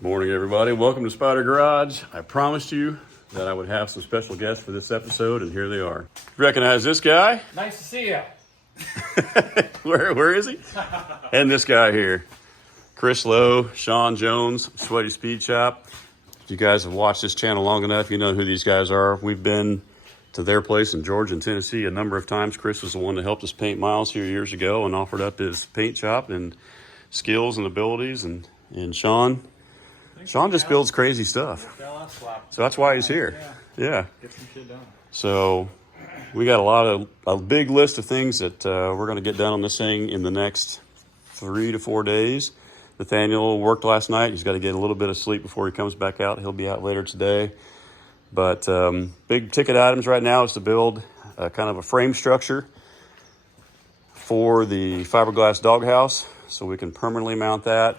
Morning, everybody. Welcome to Spyder Garage. I promised you that I would have some special guests for this episode, and here they are. Recognize this guy? Nice to see you. Where is he? And this guy here, Chris Lowe, Shawn Jones, Schweaty Speed Shop. If you guys have watched this channel long enough, you know who these guys are. We've been to their place in Georgia and Tennessee a number of times. Chris was the one that helped us paint Miles here years ago and offered up his paint shop and skills and abilities. And Shawn just builds crazy stuff. So that's why he's here. Yeah. Get some shit done. So we got a big list of things that we're going to get done on this thing in the next 3 to 4 days. Nathaniel worked last night. He's got to get a little bit of sleep before he comes back out. He'll be out later today. But big ticket items right now is to build kind of a frame structure for the fiberglass doghouse so we can permanently mount that.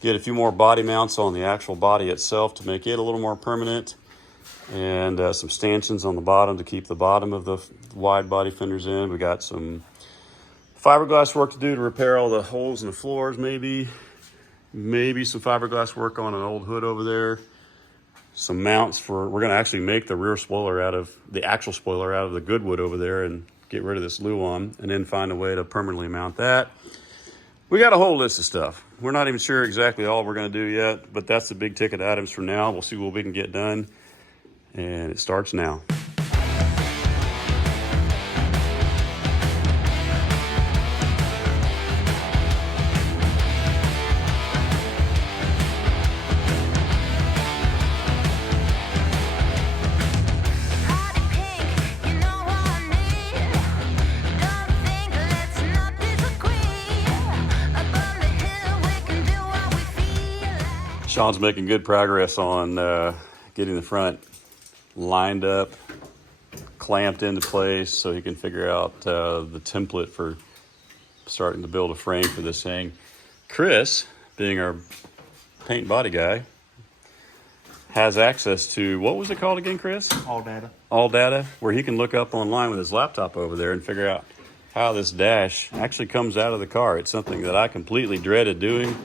Get a few more body mounts on the actual body itself to make it a little more permanent. And some stanchions on the bottom to keep the bottom of the wide body fenders in. We got some fiberglass work to do to repair all the holes in the floors, maybe some fiberglass work on an old hood over there. Some mounts we're going to actually make the rear spoiler the actual spoiler out of the good wood over there and get rid of this Luan, and then find a way to permanently mount that. We got a whole list of stuff. We're not even sure exactly all we're going to do yet, but that's the big ticket items for now. We'll see what we can get done, and it starts now. Shawn's making good progress on getting the front lined up, clamped into place so he can figure out the template for starting to build a frame for this thing. Chris, being our paint body guy, has access to, what was it called again, Chris? All data. All data, where he can look up online with his laptop over there and figure out how this dash actually comes out of the car. It's something that I completely dreaded doing.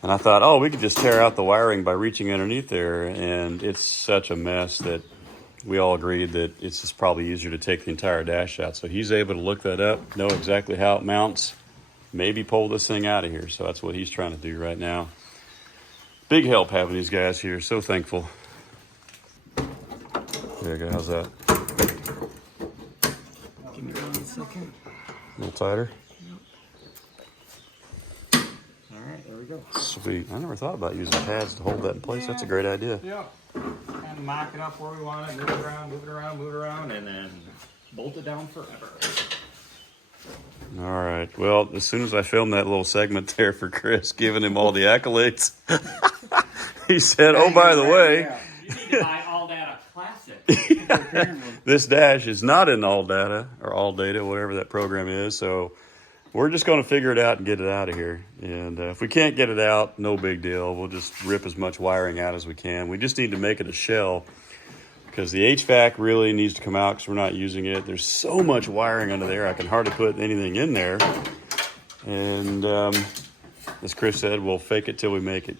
And I thought, oh, we could just tear out the wiring by reaching underneath there. And it's such a mess that we all agreed that it's just probably easier to take the entire dash out. So he's able to look that up, know exactly how it mounts, maybe pull this thing out of here. So that's what he's trying to do right now. Big help having these guys here. So thankful. There you go. How's that? Give me 1 second. A little tighter. All right, there we go. Sweet. I never thought about using pads to hold that in place. That's a great idea. Yeah. Kind of mock it up where we want it, move it around, move it around, move it around, and then bolt it down forever. All right. Well, as soon as I filmed that little segment there for Chris, giving him all the accolades, he said, oh, by the way, you need to buy All Data Classic. this dash is not in All Data or All Data, whatever that program is. So we're just going to figure it out and get it out of here. And if we can't get it out, no big deal. We'll just rip as much wiring out as we can. We just need to make it a shell because the HVAC really needs to come out because we're not using it. There's so much wiring under there, I can hardly put anything in there. And as Chris said, we'll fake it till we make it.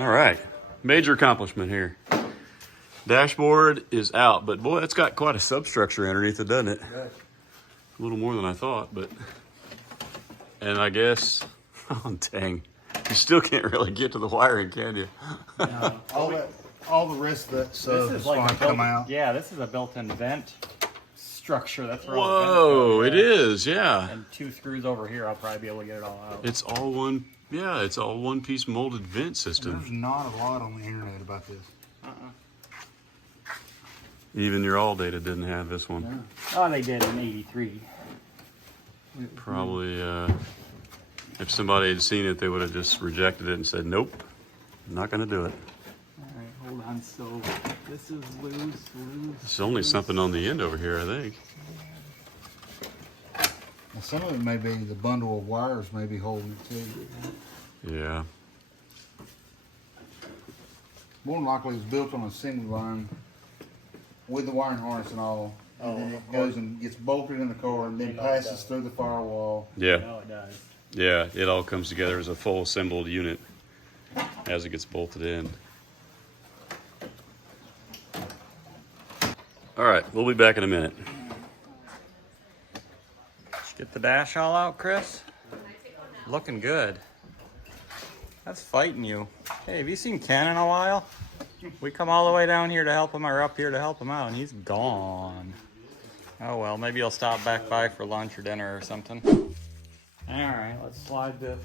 All right, major accomplishment here. Dashboard is out, but boy, it's got quite a substructure underneath it, doesn't it? Yes. A little more than I thought, but... And I guess... Oh, dang. You still can't really get to the wiring, can you? No. All the rest of that stuff is going to built, come out. Yeah, this is a built-in vent structure. That's where all Whoa, the vents it go. is, yeah. And 2 screws over here. I'll probably be able to get it all out. It's all one, yeah, it's all one-piece molded vent system. There's not a lot on the internet about this. Even your All Data didn't have this one. No. Oh, they did in '83. Probably, if somebody had seen it, they would have just rejected it and said, nope, I'm not going to do it. All right, hold on. So this is loose. There's only something on the end over here, I think. Now, some of it may be the bundle of wires may be holding it too. Yeah. More than likely it's built on a assembly line with the wiring harness and all. And then it goes and gets bolted in the car and then passes through the firewall. Yeah. No, it does. Yeah, it all comes together as a full assembled unit as it gets bolted in. All right, we'll be back in a minute. Did you get the dash all out, Chris? Looking good. That's fighting you. Hey, have you seen Ken in a while? We come all the way down here to help him, or up here to help him out, and he's gone. Oh well, maybe he'll stop back by for lunch or dinner or something. All right, let's slide this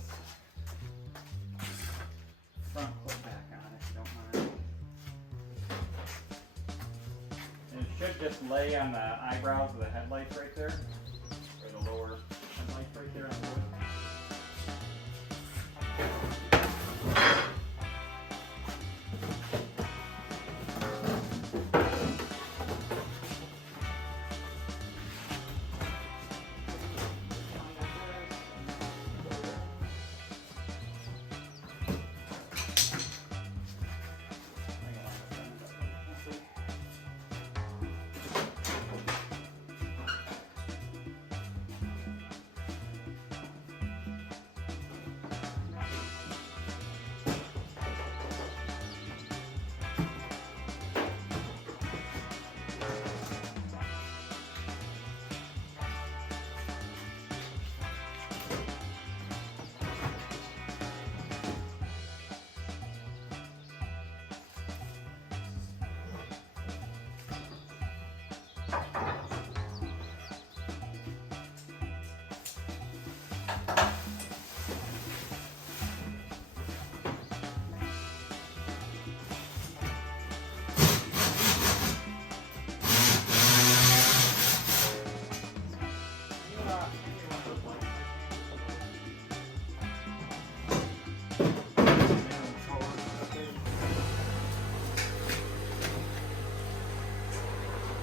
front hood back on if you don't mind. And it should just lay on the eyebrows of the headlights right there, or the lower headlights right there on the hood.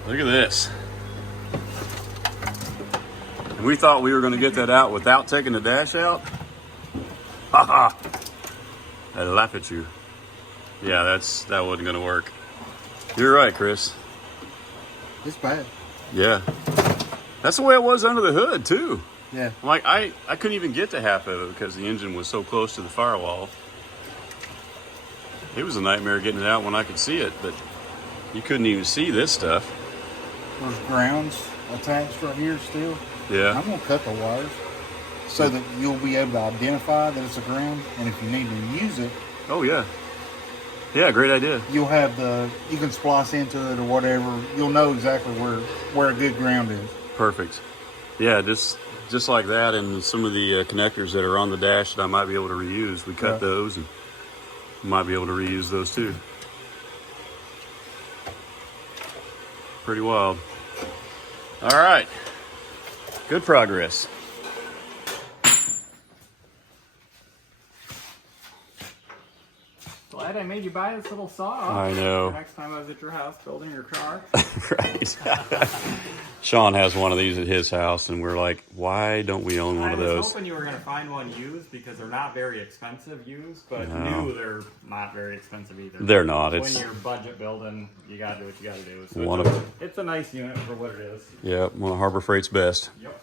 Look at this. And we thought we were going to get that out without taking the dash out. Ha ha! I laugh at you. Yeah, that wasn't going to work. You're right, Chris. It's bad. Yeah. That's the way it was under the hood, too. Yeah. Like, I couldn't even get to half of it because the engine was so close to the firewall. It was a nightmare getting it out when I could see it, but you couldn't even see this stuff. There's grounds attached right here still. Yeah. I'm going to cut the wires so that you'll be able to identify that it's a ground, and if you need to use it, Oh, yeah. Yeah, great idea. you'll have you can splice into it or whatever. You'll know exactly where a good ground is. Perfect. Yeah, just like that, and some of the connectors that are on the dash that I might be able to reuse. We cut Yeah. those, and might be able to reuse those too. Pretty wild. All right. Good progress. Glad I made you buy this little saw. I know. Next time I was at your house building your car. Right. Sean has one of these at his house, and we're like, why don't we own one of I was those? hoping you were going to find one used because they're not very expensive used, but No. new they're not very expensive either. They're not. When It's you're budget building, you got to do what you got to do. So one it's, of it's a nice unit for what it is. yeah, one of Harbor Freight's best. Yep.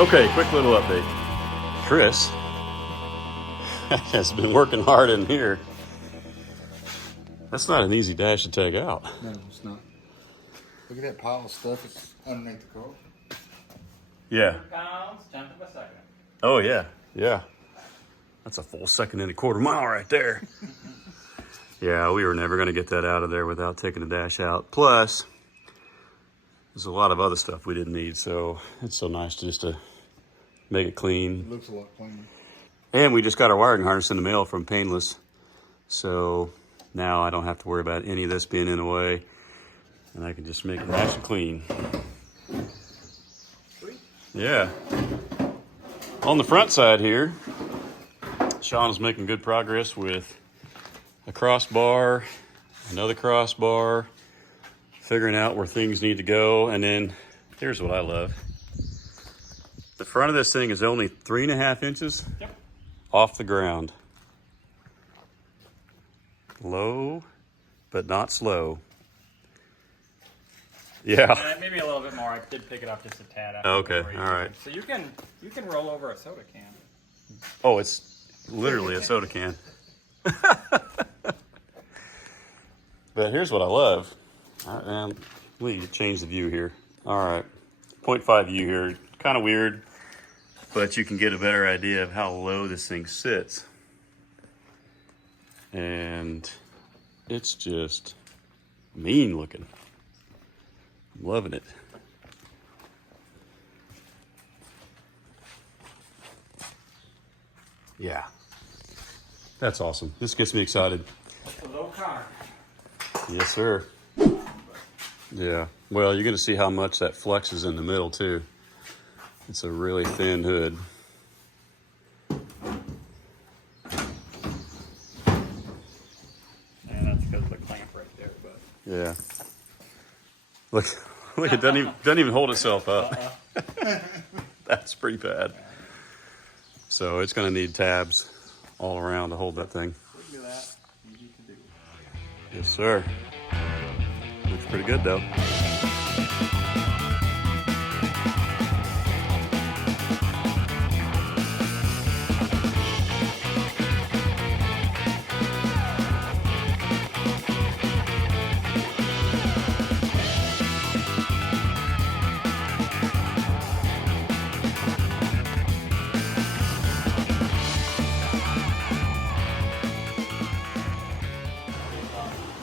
Okay, quick little update. Chris has been working hard in here. That's not an easy dash to take out. No, it's not. Look at that pile of stuff that's underneath the car. Yeah. Pounds, 10th of a second. Oh, yeah. Yeah. That's a full second and a quarter mile right there. Yeah, we were never going to get that out of there without taking the dash out. Plus, there's a lot of other stuff we didn't need, so it's so nice just to make it clean. It looks a lot cleaner. And we just got our wiring harness in the mail from Painless, so now I don't have to worry about any of this being in the way, and I can just make it nice and clean. Yeah. On the front side here, Shawn is making good progress with a crossbar, another crossbar, figuring out where things need to go. And then here's what I love. The front of this thing is only 3.5 inches off the ground. Low, but not slow. Yeah. Maybe a little bit more. I did pick it up just a tad. After Okay, all right. So you can roll over a soda can. Oh, it's literally a soda can. But here's what I love. And we need to change the view here. All right, 0.5 view here. Kind of weird, but you can get a better idea of how low this thing sits. And it's just mean looking. I'm loving it. Yeah, that's awesome. This gets me excited. That's a low car. Yes, sir. Yeah. Well, you're going to see how much that flexes in the middle, too. It's a really thin hood. And that's because of the clamp right there. But Yeah. Look, it doesn't even hold itself up. That's pretty bad. So it's going to need tabs all around to hold that thing. look at that. Easy to do. Yes, sir. Looks pretty good, though.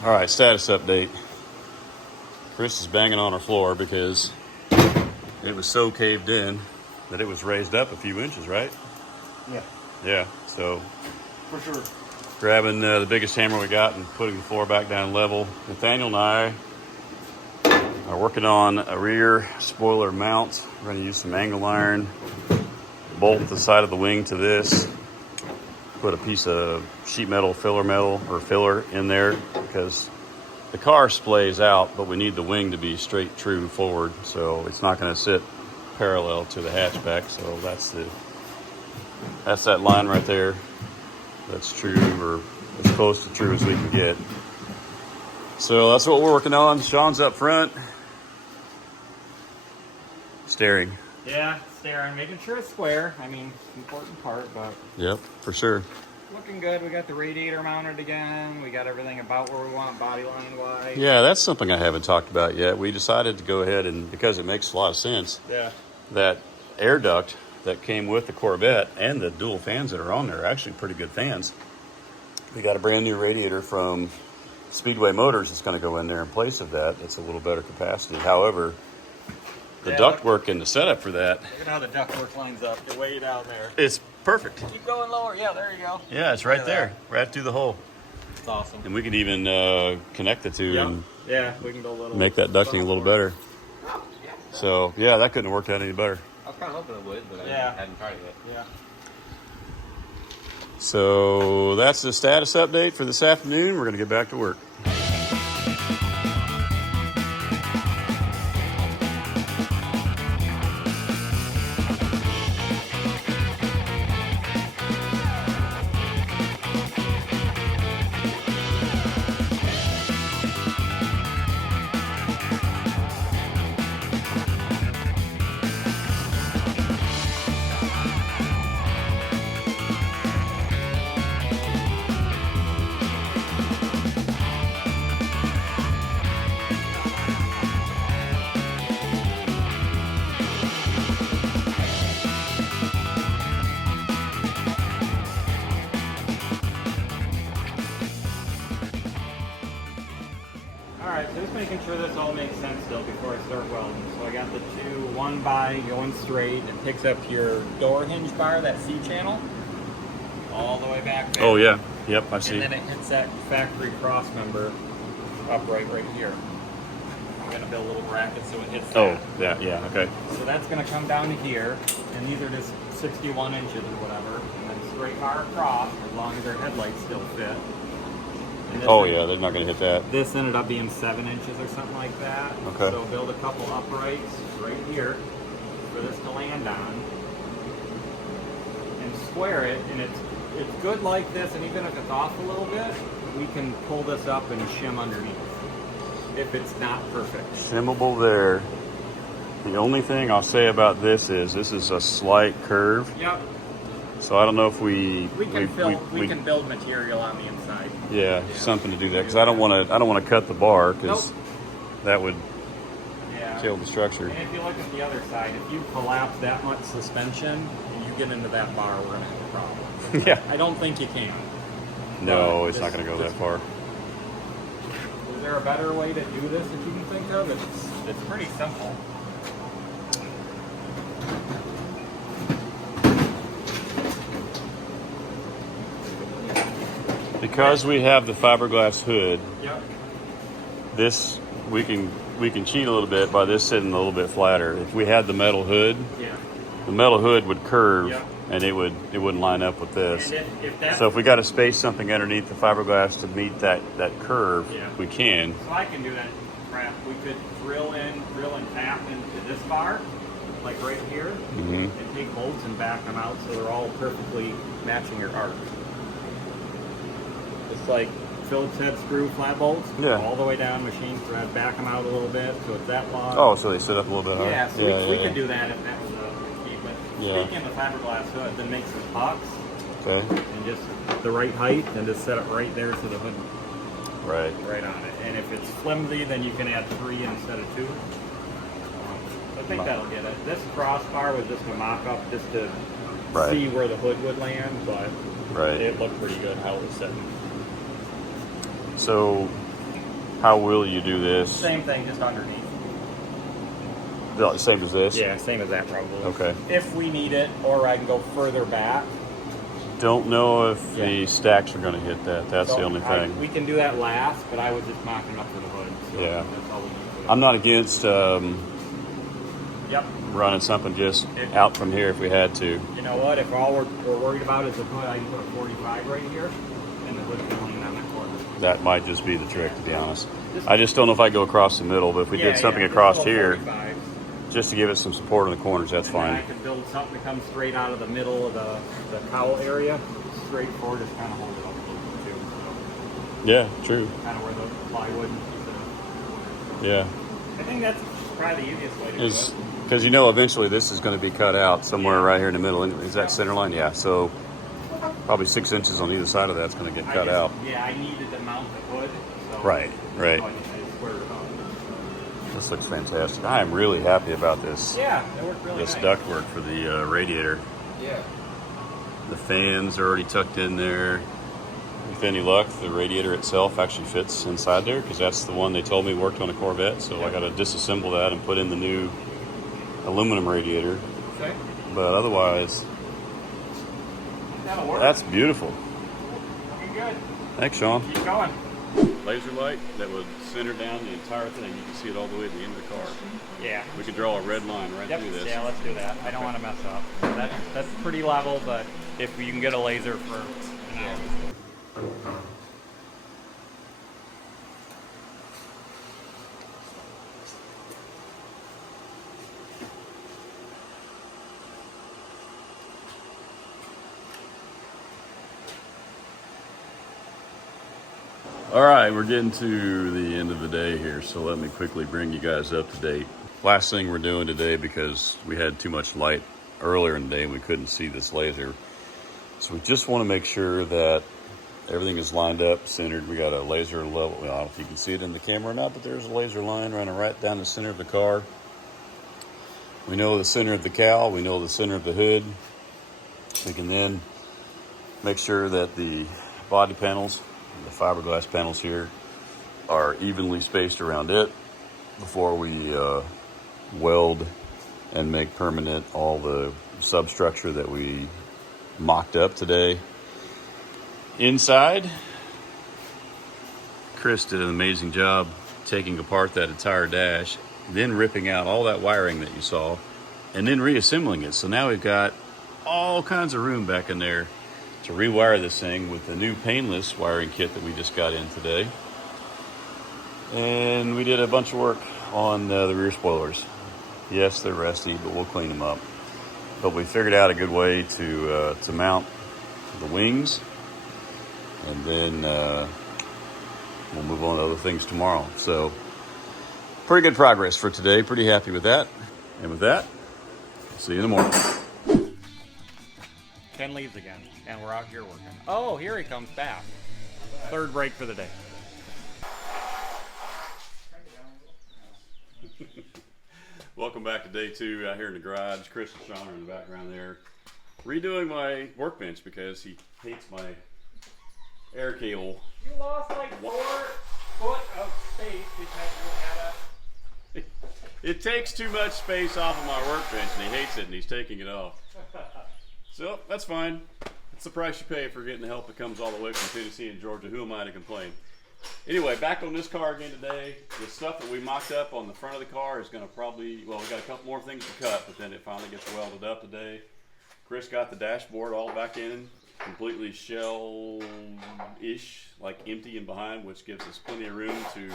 All right, status update. Chris is banging on our floor because it was so caved in that it was raised up a few inches, right? Yeah, Yeah, so for sure. grabbing the biggest hammer we got and putting the floor back down level. Nathaniel and I are working on a rear spoiler mount. We're going to use some angle iron, bolt the side of the wing to this, put a piece of sheet metal filler in there because the car splays out, but we need the wing to be straight true forward, so it's not going to sit parallel to the hatchback. So that's that line right there. That's true, or as close to true as we can get. So that's what we're working on. Shawn's up front, steering. Yeah, staring, making sure it's square. I mean, important part, but Yep, for sure. looking good. We got the radiator mounted again. We got everything about where we want body line wise. Yeah, that's something I haven't talked about yet. We decided to go ahead and, because it makes a lot of sense, Yeah. that air duct that came with the Corvette and the dual fans that are on there are actually pretty good fans. We got a brand new radiator from Speedway Motors that's going to go in there in place of that. It's a little better capacity. However, the ductwork and the setup for that, Look at how the ductwork lines up. You're way down there. it's perfect. Keep going lower. Yeah, there you go. Yeah, it's right Look at there, that. right through the hole. It's awesome. And we could even connect the two and Yeah, we can go a little. make that ducting a little better. So, yeah, that couldn't have worked out any better. I was kind of hoping it would, but Yeah. I hadn't tried it yet. Yeah. So that's the status update for this afternoon. We're going to get back to work. making sure this all makes sense still before I start welding. So I got the two, one by going straight. It picks up your door hinge bar, that C channel, all the way back there. Oh yeah, yep, I see. And then it hits that factory cross member upright right here. I'm gonna build a little bracket so it hits that. Oh, yeah, okay. So that's gonna come down to here, and these are just 61 inches or whatever, and then straight bar across as long as their headlights still fit. Oh yeah, they're not gonna hit that. This ended up being 7 inches or something like that. Okay. So build a couple uprights right here for this to land on, and square it. And it's good like this, and even if it's off a little bit, we can pull this up and shim underneath if it's not perfect. Shimmable there. The only thing I'll say about this is a slight curve. Yep. So I don't know if we can build material on the inside. Yeah, something to do that because I don't want to cut the bar because that would kill the structure. And if you look at the other side, if you collapse that much suspension and you get into that bar, we're gonna have a problem. Yeah. I don't think you can. No, it's not going to go that far. Is there a better way to do this that you can think of? It's pretty simple. Because we have the fiberglass hood, Yep. this we can cheat a little bit by this sitting a little bit flatter. If we had the metal hood, Yeah. the metal hood would curve Yep. and it wouldn't line up with this. And if that's, So if we got to space something underneath the fiberglass to meet that curve, Yeah. we can. so I can do that crap. We could drill and tap into this bar, like right here, and take bolts and back them out so they're all perfectly matching your arc. It's like Phillips head screw flat bolts, Yeah. all the way down, machine thread, back them out a little bit so it's that long. Oh, so they sit up a little bit higher. Yeah, so we could do that if that was a key. But Yeah. speaking of the fiberglass hood, then make some pucks Okay. and just the right height and just set it right there so the hood Right. right on it. And if it's flimsy, then you can add 3 instead of 2. I think that'll get it. This crossbar was just a mock-up just to Right. see where the hood would land, but Right. it looked pretty good how it was sitting. So, how will you do this? Same thing, just underneath. The same as this? Yeah, same as that probably. Okay. If we need it, or I can go further back. Don't know if the stacks are going to hit that. That's So the only thing. we can do that last, but I was just mocking up for the hood. So Yeah. that's all we need for that. I'm not against Yep. running something just out from here if we had to. You know what? If all we're worried about is the hood, I can put a 45 right here, and the hood can land on that corner. That might just be the trick, to be honest. I just don't know if I go across the middle, but if we did something just across little here, 45s. just to give it some support in the corners, that's And then I fine. could build something that comes straight out of the middle of the cowl area, straight forward, just kind of hold it up a little bit too. Yeah, true. So kind of where the plywood is. Yeah. I think that's probably the easiest way to do it. Because eventually this is going to be cut out somewhere right here in the middle. Is that center line? Yeah. So probably 6 inches on either side of that's going to get cut out. Yeah, I needed to mount the hood. So Right, right. I squared it up. This looks fantastic. I am really happy about this. Yeah, that worked really This nice. ductwork for the radiator. Yeah. The fans are already tucked in there. With any luck, the radiator itself actually fits inside there because that's the one they told me worked on a Corvette. So I got to disassemble that and put in the new aluminum radiator. Okay. But otherwise, That'll work. that's beautiful. Looking good. Thanks, Sean. Keep going. Laser light that would center down the entire thing. You can see it all the way to the end of the car. Yeah. We could draw a red line right Yep. through this. Yeah, let's do that. I don't want to mess up. That's pretty level, but if you can get a laser for an hour. All right, we're getting to the end of the day here, so let me quickly bring you guys up to date. Last thing we're doing today, because we had too much light earlier in the day and we couldn't see this laser. So we just want to make sure that everything is lined up, centered. We got a laser level, I don't know if you can see it in the camera or not, but there's a laser line running right down the center of the car. We know the center of the cowl, we know the center of the hood. We can then make sure that the body panels, the fiberglass panels here, are evenly spaced around it before we weld and make permanent all the substructure that we mocked up today. Inside, Chris did an amazing job taking apart that entire dash, then ripping out all that wiring that you saw, and then reassembling it. So now we've got all kinds of room back in there to rewire this thing with the new painless wiring kit that we just got in today. And we did a bunch of work on the rear spoilers. Yes, they're rusty, but we'll clean them up. But we figured out a good way to mount the wings, and then we'll move on to other things tomorrow. So pretty good progress for today. Pretty happy with that. And with that, see you in the morning. Ken leaves again, and we're out here working. Oh, here he comes back. Third break for the day. Welcome back to day 2 out here in the garage. Chris and Shawn are in the background there, redoing my workbench because he hates my air cable. You lost like 4 foot of space because you had It takes too much space off of my workbench, and he hates it, and he's taking it off. So that's fine. That's the price you pay for getting the help that comes all the way from Tennessee and Georgia. Who am I to complain? Anyway, back on this car again today. The stuff that we mocked up on the front of the car is going to probably, well, we got a couple more things to cut, but then it finally gets welded up today. Chris got the dashboard all back in, completely shell-ish, like empty and behind, which gives us plenty of room to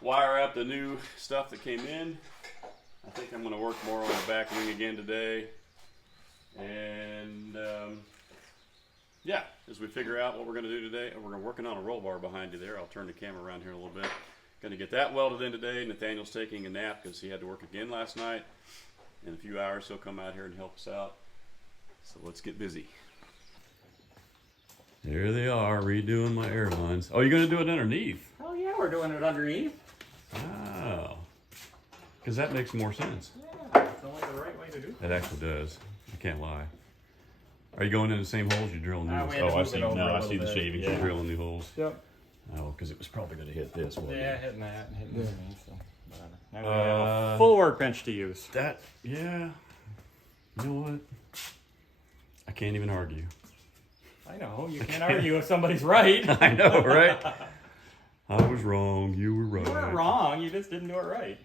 wire up the new stuff that came in. I think I'm going to work more on the back wing again today. And yeah, as we figure out what we're going to do today, we're working on a roll bar behind you there. I'll turn the camera around here a little bit. Going to get that welded in today. Nathaniel's taking a nap because he had to work again last night. In a few hours, he'll come out here and help us out. So let's get busy. There they are, redoing my air lines. Oh, you're going to do it underneath? Oh yeah, we're doing it underneath. Oh, because that makes more sense. Yeah, it's only the right way to do it. It actually does. I can't lie. Are you going in the same holes you're drilling new ones? Oh, I see. No, I see the shavings. You're drilling new holes. Yep. Oh, because it was probably going to hit this one. Yeah, hitting that and hitting this. So whatever. Now we have a full workbench to use. Yeah. You know what? I can't even argue. I know. You can't argue if somebody's right. I know, right? I was wrong. You were right. You weren't wrong. You just didn't do it right.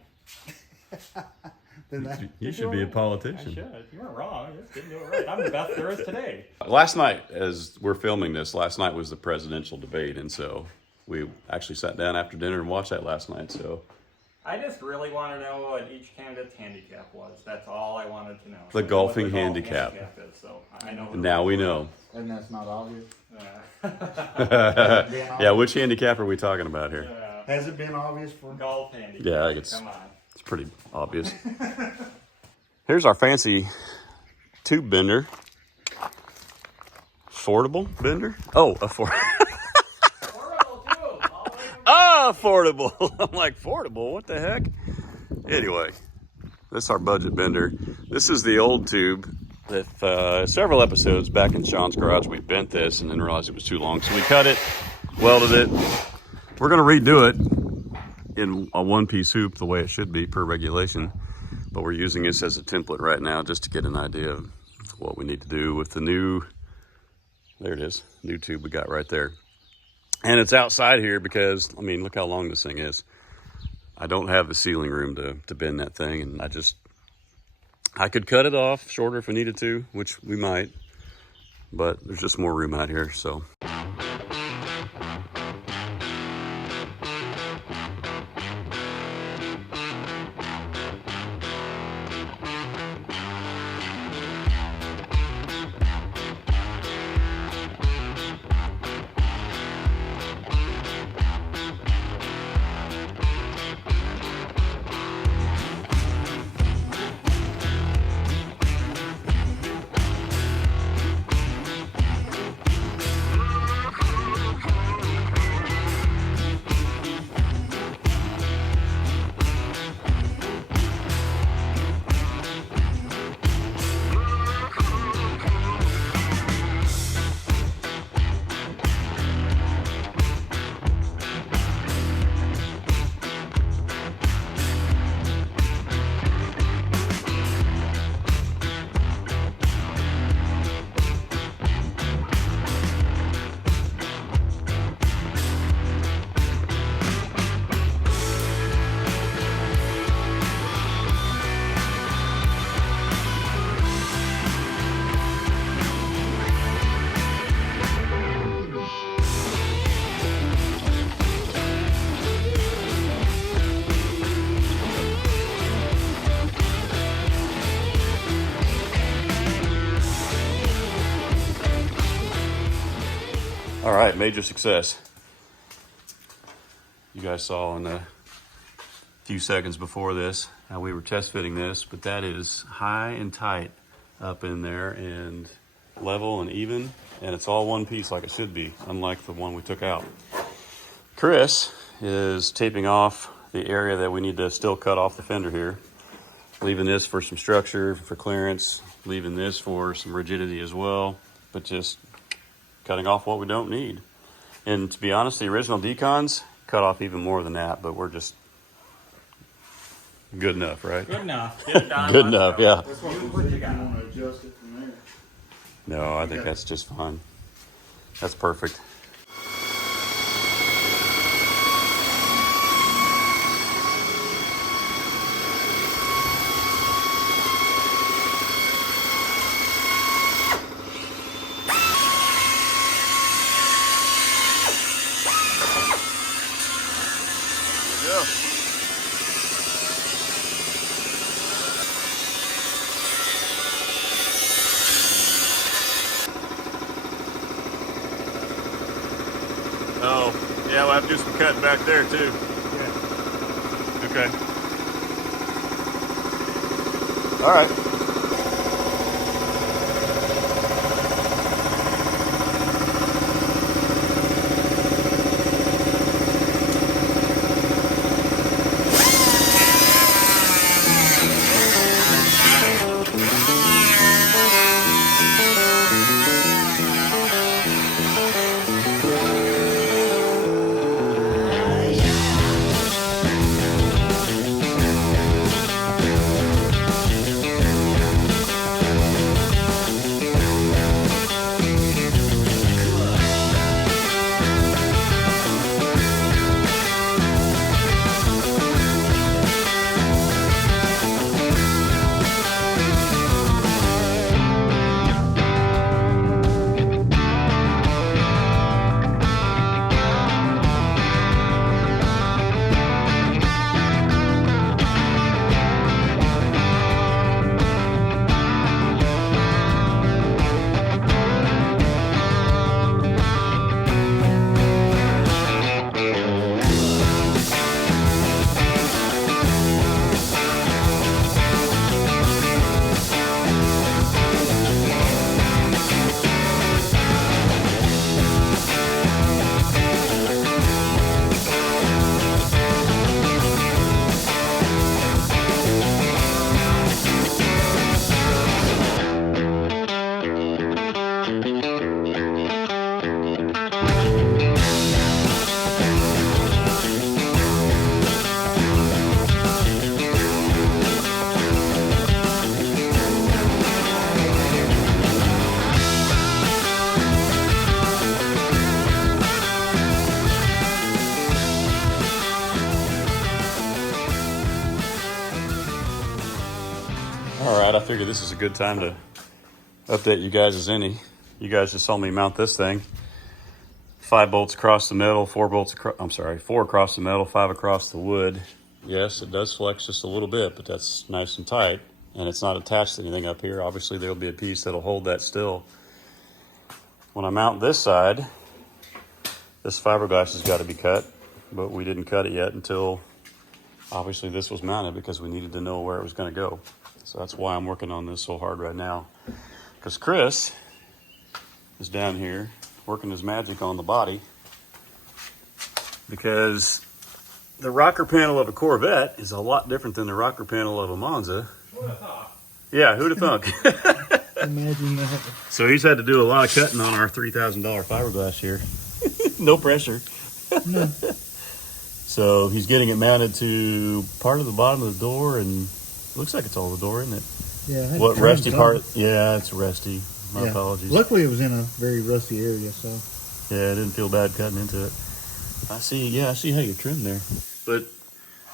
You should be a I politician. should. You weren't wrong. You just didn't do it right. I'm the best there is today. Last night, as we're filming this, last night was the presidential debate, and so we actually sat down after dinner and watched that last night. So I just really want to know what each candidate's handicap was. That's all I wanted to know. The golfing handicap. Is, so I know. Now we know. And that's not obvious. Yeah, which handicap are we talking about here? Has it been obvious for Golf handicap. Yeah, it's pretty obvious. Here's our fancy tube bender. Affordable bender? Oh, affordable. Affordable. I'm like, affordable? What the heck? Anyway, this is our budget bender. This is the old tube. If several episodes back in Shawn's garage, we bent this and then realized it was too long. So we cut it, welded it. We're going to redo it in a one-piece hoop the way it should be per regulation. But we're using this as a template right now just to get an idea of what we need to do with the new, there it is, new tube we got right there. And it's outside here because, I mean, look how long this thing is. I don't have the ceiling room to bend that thing, and I could cut it off shorter if we needed to, which we might, but there's just more room out here, so. All right, major success. You guys saw in a few seconds before this how we were test fitting this, but that is high and tight up in there and level and even, and it's all one piece like it should be, unlike the one we took out. Chris is taping off the area that we need to still cut off the fender here, leaving this for some structure, for clearance, leaving this for some rigidity as well, but just cutting off what we don't need. And to be honest, the original decons cut off even more than that, but we're just good enough, right? Good enough. Get it done. Good enough, yeah. That's what we're thinking. You want to adjust it from there. No, I think that's just fine. That's perfect. Oh, yeah, we'll have to do some cutting back there too. Yeah. Okay. All right. All right, I figured this is a good time to update you guys as any. You guys just saw me mount this thing. 5 bolts across the middle, 4 bolts across, 4 across the middle, 5 across the wood. Yes, it does flex just a little bit, but that's nice and tight. And it's not attached to anything up here. Obviously, there'll be a piece that'll hold that still. When I mount this side, this fiberglass has got to be cut, but we didn't cut it yet until obviously this was mounted because we needed to know where it was going to go. So that's why I'm working on this so hard right now. Because Chris is down here working his magic on the body, because the rocker panel of a Corvette is a lot different than the rocker panel of a Monza. Who'd have thought? Yeah, who'd have thunk? Imagine that. So he's had to do a lot of cutting on our $3,000 fiberglass here. No pressure. No. So he's getting it mounted to part of the bottom of the door, and it looks like it's all the door, isn't it? Yeah. I had What to rusty turn part? it. Yeah, it's rusty. My apologies. Luckily, it was in a very rusty area, so. Yeah, I didn't feel bad cutting into it. I see. Yeah, I see how you trimmed there. But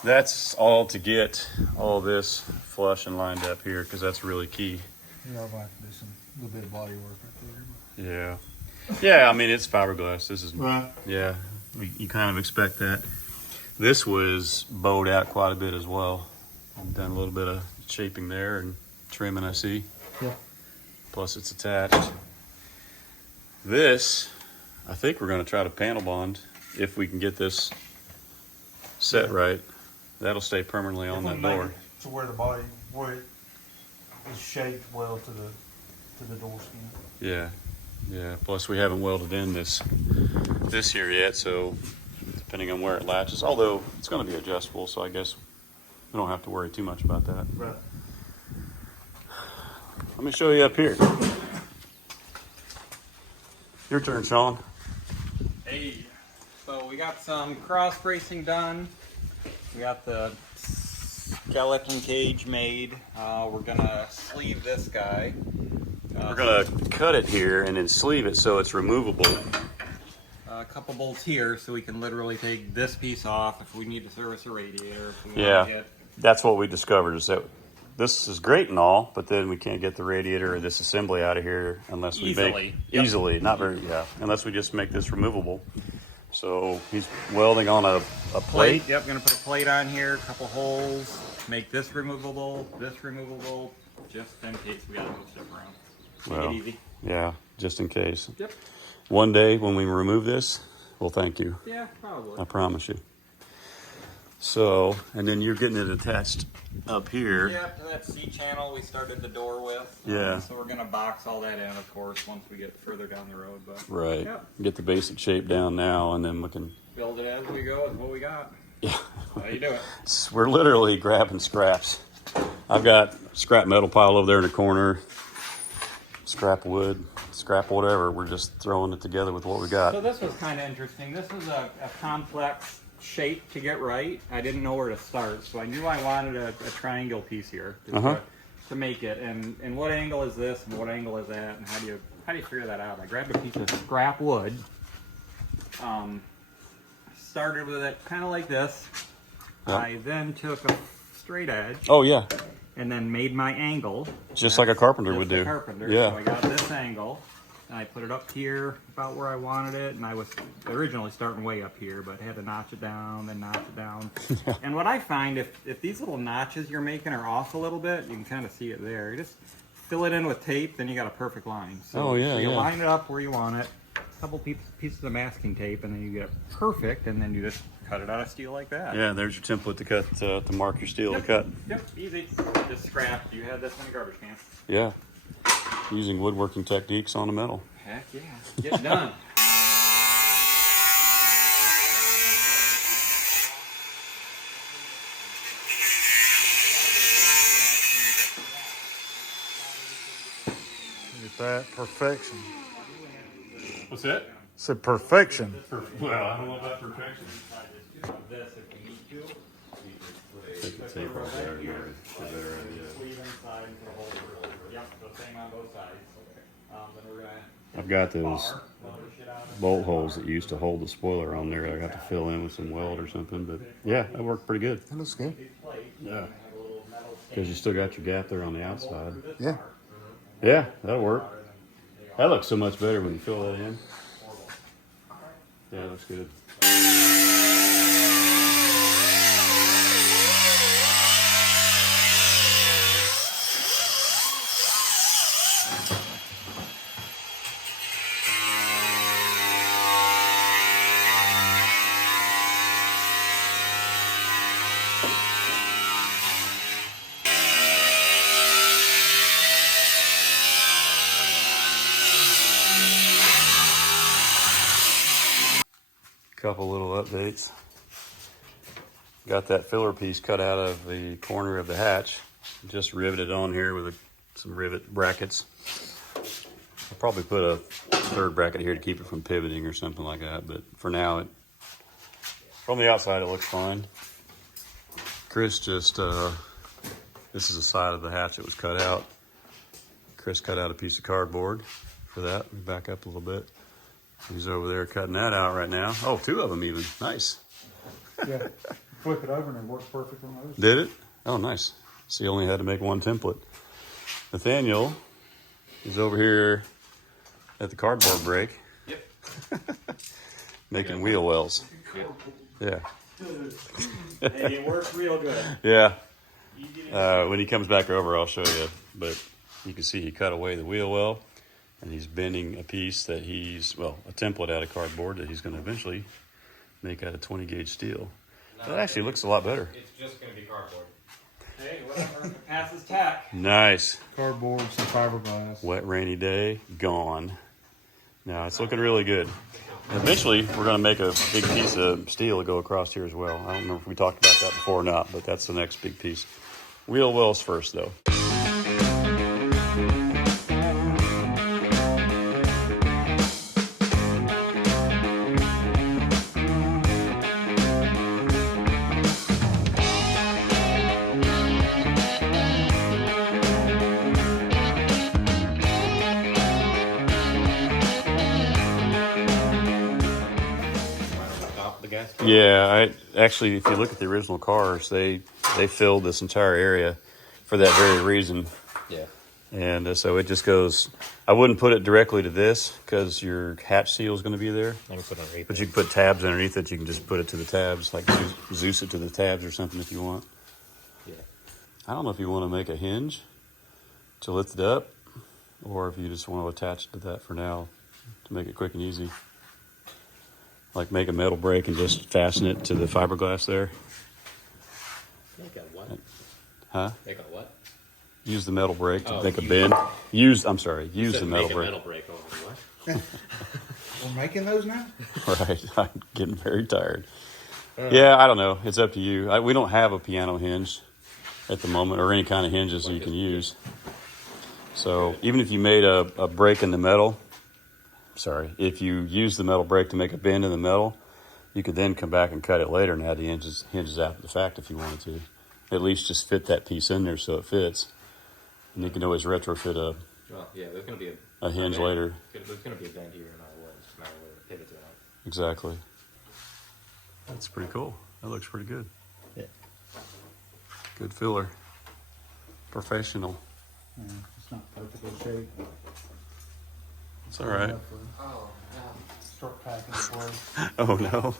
that's all to get all this flush and lined up here, because that's really key. Yeah, I'll have to do some little bit of body work right there. Yeah. Yeah, I mean, it's fiberglass. This is, Right. yeah, you kind of expect that. This was bowed out quite a bit as well. I've done a little bit of shaping there and trimming, I see. Yeah. Plus it's attached. This I think we're going to try to panel bond if we can get this set right. That'll stay permanently on that door. To where the body, where it is shaped well to the door skin. Yeah, yeah. Plus we haven't welded in this here yet, so depending on where it latches, although it's going to be adjustable, so I guess we don't have to worry too much about that. Right. Let me show you up here. Your turn, Shawn. Hey, so we got some cross bracing done. We got the skeleton cage made. We're gonna sleeve this guy. We're gonna cut it here and then sleeve it so it's removable. A couple bolts here so we can literally take this piece off if we need to service a radiator. If we want to Yeah, get, that's what we discovered, is that this is great and all, but then we can't get the radiator or this assembly out of here unless we Easily. make easily, not very, yeah, unless we just make this removable. So he's welding on a plate. Yep, gonna put a plate on here, a couple holes, make this removable, just in case we gotta move stuff around. Take Well, it easy. yeah, just in case. Yep. One day when we remove this, we'll thank you. Yeah, probably. I promise you. So, and then you're getting it attached up here. Yeah, to that C channel we started the door with. Yeah. So we're gonna box all that in, of course, once we get further down the road. But Right. Yep. Get the basic shape down now, and then we can. Build it as we go is what we got. Yeah. How you do it? We're literally grabbing scraps. I've got scrap metal pile over there in the corner, scrap wood, scrap whatever. We're just throwing it together with what we got. So this was kind of interesting. This was a complex shape to get right. I didn't know where to start, so I knew I wanted a triangle piece here to make it. And what angle is this, and what angle is that, and how do you figure that out? I grabbed a piece of scrap wood. Started with it kind of like this. Yep. I then took a straight edge Oh yeah, and then made my angle. just like a carpenter Just would a do. carpenter. Yeah. So I got this angle, and I put it up here about where I wanted it, and I was originally starting way up here, but had to notch it down, then notch it down. And what I find, if these little notches you're making are off a little bit, you can kind of see it there. You just fill it in with tape, then you got a perfect line. So, Oh, yeah, so you yeah. line it up where you want it, a couple pieces of masking tape, and then you get it perfect, and then you just cut it out of steel like that. Yeah, there's your template to cut, to mark your steel to cut. Yep, easy. Just scrap. You had this in the garbage can. Yeah, using woodworking techniques on the metal. Heck yeah. Get it done. Look at that perfection. What's that? It's a perfection. Well, I don't know about perfection. This if we need to. Take the tape off there. Sleeve inside and put a hole through. Yep, the same on both sides. Then we're gonna I've got those bar, weld the shit out of it. bolt holes that used to hold the spoiler on there. I got to fill in with some weld or something, but yeah, that worked pretty good. That looks good. Yeah, because you still got your gap there on the outside. Yeah. Yeah, that'll work. That looks so much better when you fill that in. Yeah, it looks good. Couple little updates. Got that filler piece cut out of the corner of the hatch. Just riveted on here with some rivet brackets. I'll probably put a third bracket here to keep it from pivoting or something like that, but for now, from the outside it looks fine. Chris just, this is the side of the hatch that was cut out. Chris cut out a piece of cardboard for that. Let me back up a little bit. He's over there cutting that out right now. Oh, two of them even. Nice. Yeah. Flip it over and it works perfect on those. Did it? Oh, nice. So you only had to make one template. Nathaniel is over here at the cardboard break. Yep. Making wheel wells. Yeah. Hey, it works real good. Yeah. Easy to When he comes back over, I'll show you. But you can see he cut away the wheel well. And he's bending a piece that he's, well, a template out of cardboard that he's going to eventually make out of 20 gauge steel. That actually looks a lot better. It's just going to be cardboard. Hey, whatever. Passes tack. Nice. Cardboard, some fiberglass. Wet, rainy day, gone. Now it's looking really good. Eventually, we're going to make a big piece of steel to go across here as well. I don't remember if we talked about that before or not, but that's the next big piece. Wheel wells first, though. Yeah, actually, if you look at the original cars, they filled this entire area for that very reason. Yeah. And so it just goes. I wouldn't put it directly to this because your hatch seal is going to be there. I can put it underneath. But you can put tabs underneath it. You can just put it to the tabs, like Zeus it to the tabs or something if you want. Yeah. I don't know if you want to make a hinge to lift it up, or if you just want to attach it to that for now to make it quick and easy. Like make a metal brake and just fasten it to the fiberglass there. Make a what? Huh? Make a what? Use the metal brake to make a use- bend. Use the metal Make a brake. metal brake over what? We're making those now? Right. I'm getting very tired. Yeah, I don't know. It's up to you. We don't have a piano hinge at the moment, or any kind of hinges that you can use. So even if you made a break in the metal, if you use the metal brake to make a bend in the metal, you could then come back and cut it later and add the hinges after the fact if you wanted to. At least just fit that piece in there so it fits. And you can always retrofit Well, yeah, there's going to be a hinge bend. later. There's going to be a bend here no matter what. It's just a matter of where the pivot's at. Exactly. That's pretty cool. That looks pretty good. Yeah. Good filler. Professional. Yeah, it's not perfectly shaped. It's all right. Oh, start packing the place. Oh, no.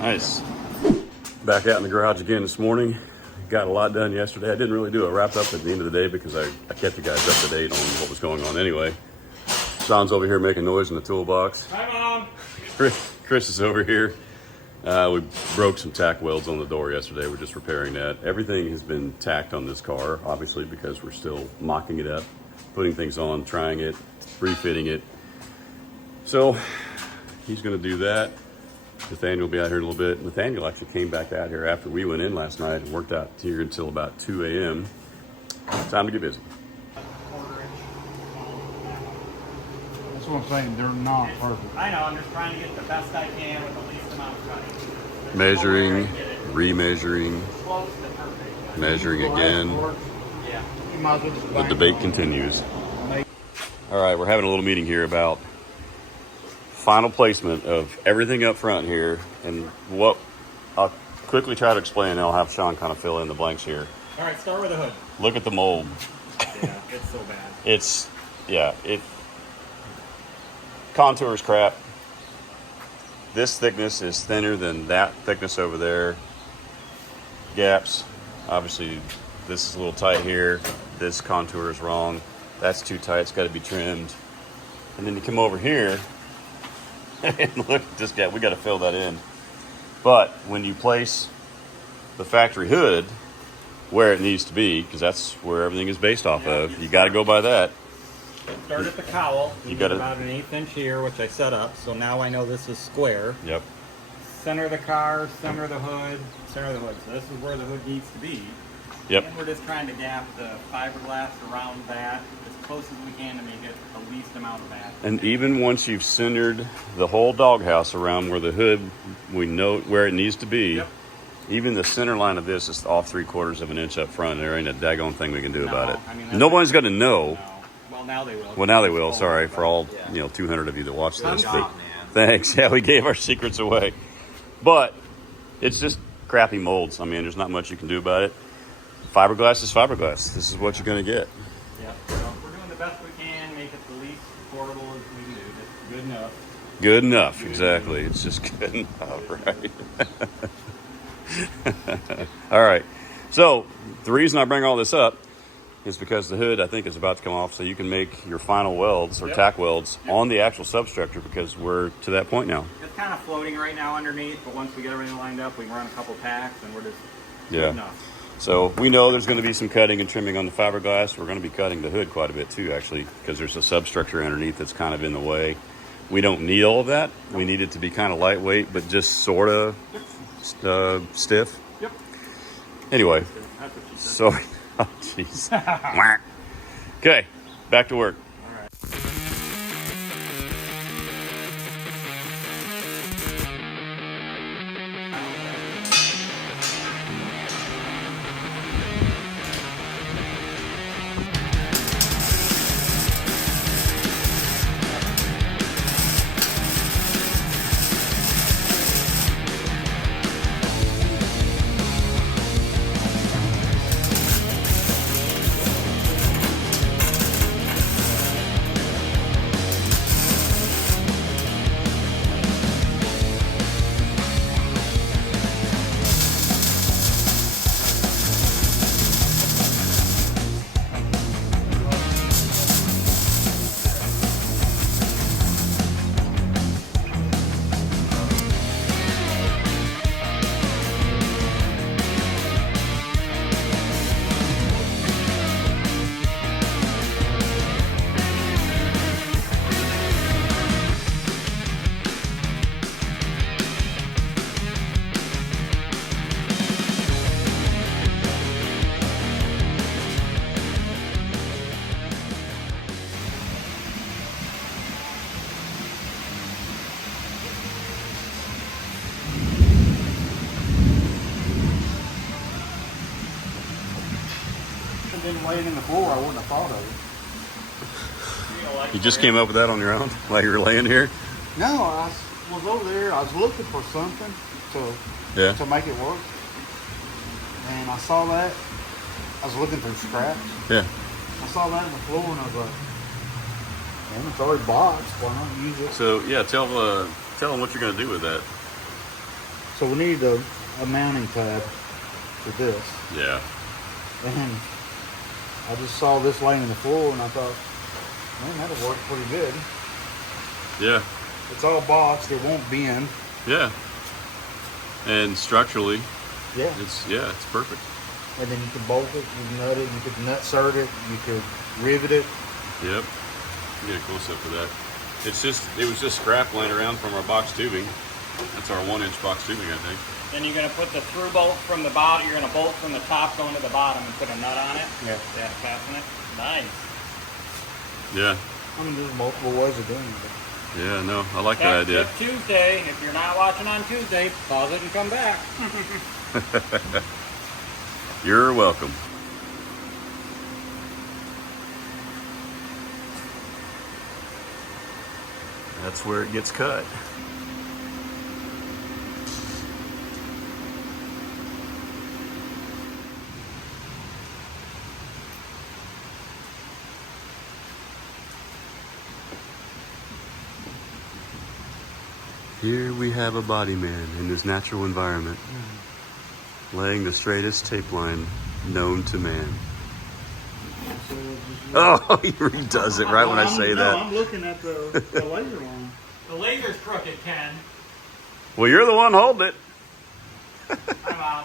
Nice. Back out in the garage again this morning. Got a lot done yesterday. I didn't really do a wrap up at the end of the day because I kept you guys up to date on what was going on anyway. Sean's over here making noise in the toolbox. Hi, Mom. Chris is over here. We broke some tack welds on the door yesterday. We're just repairing that. Everything has been tacked on this car, obviously, because we're still mocking it up, putting things on, trying it, refitting it. So he's going to do that. Nathaniel will be out here in a little bit. Nathaniel actually came back out here after we went in last night and worked out here until about 2 a.m. Time to get busy. That's what I'm saying, they're not perfect. I know, I'm just trying to get the best I can with the least amount of cutting. Measuring, remeasuring, Close to perfect. measuring again. Yeah. You might as well just The bang debate it. continues. All right, we're having a little meeting here about final placement of everything up front here, and what I'll quickly try to explain, and I'll have Sean kind of fill in the blanks here. All right, start with the hood. Look at the mold. Yeah, it's so bad. It contours crap. This thickness is thinner than that thickness over there. Gaps, obviously this is a little tight here. This contour is wrong. That's too tight, it's got to be trimmed. And then you come over here and look at this gap, we got to fill that in. But when you place the factory hood where it needs to be, because that's where everything is based off of, you got to go by that. Start at the cowl. You You gotta- got about an 1/8 inch here, which I set up, so now I know this is square. Yep. Center of the car, center of the hood, center of the hood. So this is where the hood needs to be. Yep. And we're just trying to gap the fiberglass around that, just close as we can to make it the least amount of back. And even once you've centered the whole doghouse around where the hood, we know where it needs to be. Yep. Even the center line of this is off 3/4 of an inch up front. There ain't a daggone thing we can do about it. I mean, that's Nobody's going to know. No. Well, now they will. Well, now they will. Sorry for all 200 of you that watch this. Good But job, thanks. Yeah, we gave our secrets away. But it's just crappy molds. I mean, there's not much you can do about it. Fiberglass is fiberglass. This is what you're going to get. Yep. So we're doing the best we can, make it the least portable as we can do. Just good enough. Good enough. Exactly. It's just good enough, right? All right. So the reason I bring all this up is because the hood, I think, is about to come off, so you can make your final welds or tack welds on the actual substructure, because we're to that point now. It's kind of floating right now underneath, but once we get everything lined up, we can run a couple tacks, and we're just good enough. So we know there's going to be some cutting and trimming on the fiberglass. We're going to be cutting the hood quite a bit too, actually, because there's a substructure underneath that's kind of in the way. We don't need all of that. We need it to be kind of lightweight, but just sort of stiff. Yep. Anyway, That's what she said. so, oh jeez. Okay, back to work. All right. Been laying in the floor, I wouldn't have thought of it. You just came up with that on your own while you were laying here? No, I was over there. I was looking for something to make it work, and I saw that. I was looking through scraps. Yeah. I saw that on the floor, and I was like, "Man, it's already boxed. Why not use it?" So yeah, tell them what you're going to do with that. So we need a mounting tab for this, Yeah. and I just saw this laying on the floor, and I thought, man, that'll work pretty good. Yeah. It's all boxed. It won't bend. Yeah. And structurally, Yeah. it's perfect. And then you could bolt it, you can nut it, you could nut sert it, you could rivet it. Yep. Get a close up for that. It was just scrap laying around from our box tubing. That's our 1-inch box tubing, I think. Then you're going to put the through bolt from the bottom. You're going to bolt from the top going to the bottom and put a nut on it. Yeah. Yeah, fasten it. Nice. Yeah. I mean, there's multiple ways of doing it. Yeah, no, I like that idea. Tip Tuesday. If you're not watching on Tuesday, pause it and come back. You're welcome. That's where it gets cut. Here we have a body man in his natural environment, laying the straightest tape line known to man. Oh, he redoes it right when I say that. I'm looking at the laser line. The laser's crooked, Ken. Well, you're the one holding it. I'm out.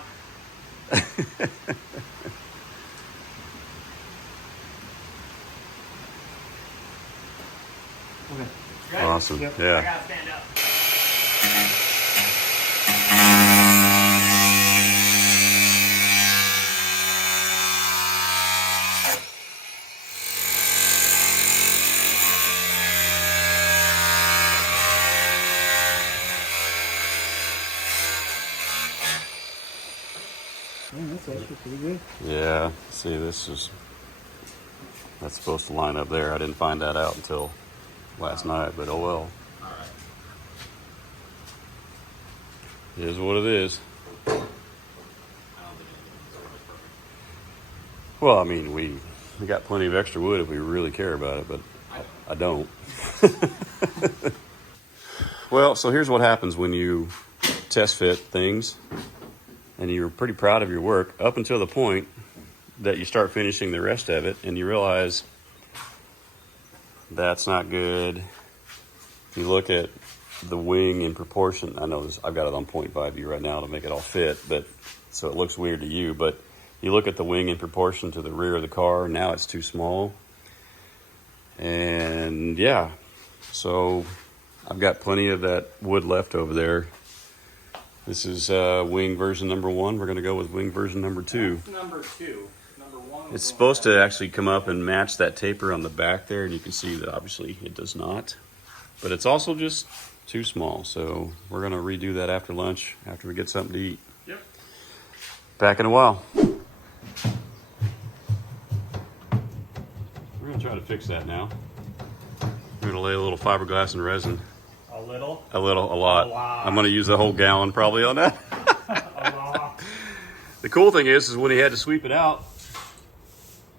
Okay. Good? Awesome. Yep. I Yeah. gotta stand up. That's actually pretty good. Yeah, see, that's supposed to line up there. I didn't find that out until last night, but oh well. It is what it is. Well, I mean, we got plenty of extra wood if we really care about it, but I don't. Well, so here's what happens when you test fit things and you're pretty proud of your work up until the point that you start finishing the rest of it and you realize that's not good. If you look at the wing in proportion, I know I've got it on 0.5 view right now to make it all fit, but so it looks weird to you, but you look at the wing in proportion to the rear of the car, now it's too small. And yeah, so I've got plenty of that wood left over there. This is wing version number 1. We're going to go with wing version number 2. That's number 2. Number 1. It's supposed to actually come up and match that taper on the back there, and you can see that obviously it does not. But it's also just too small, so we're going to redo that after lunch, after we get something to eat. Yep. Back in a while. We're going to try to fix that now. We're going to lay a little fiberglass and resin. A little? A lot. A lot. I'm going to use a whole gallon probably on that. A lot. The cool thing is when he had to sweep it out,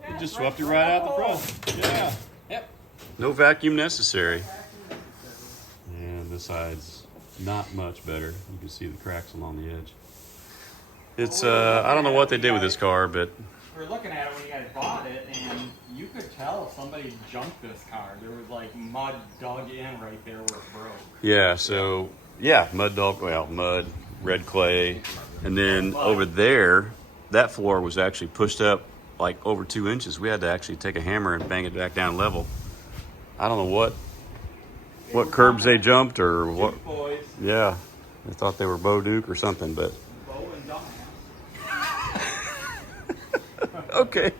it just swept it right out the front. Yeah. Yep. No vacuum necessary. And this side's not much better. You can see the cracks along the edge. It's, I don't know what they did with this car, but We were looking at it when you guys bought it, and you could tell somebody junked this car. There was like mud dug in right there where it broke. yeah, so, yeah, mud, red clay. And then over there, that floor was actually pushed up like over 2 inches. We had to actually take a hammer and bang it back down level. I don't know what curbs they jumped or what. Duke boys, Yeah, they thought they were Bo Duke or something, but Bo and dumbass. okay.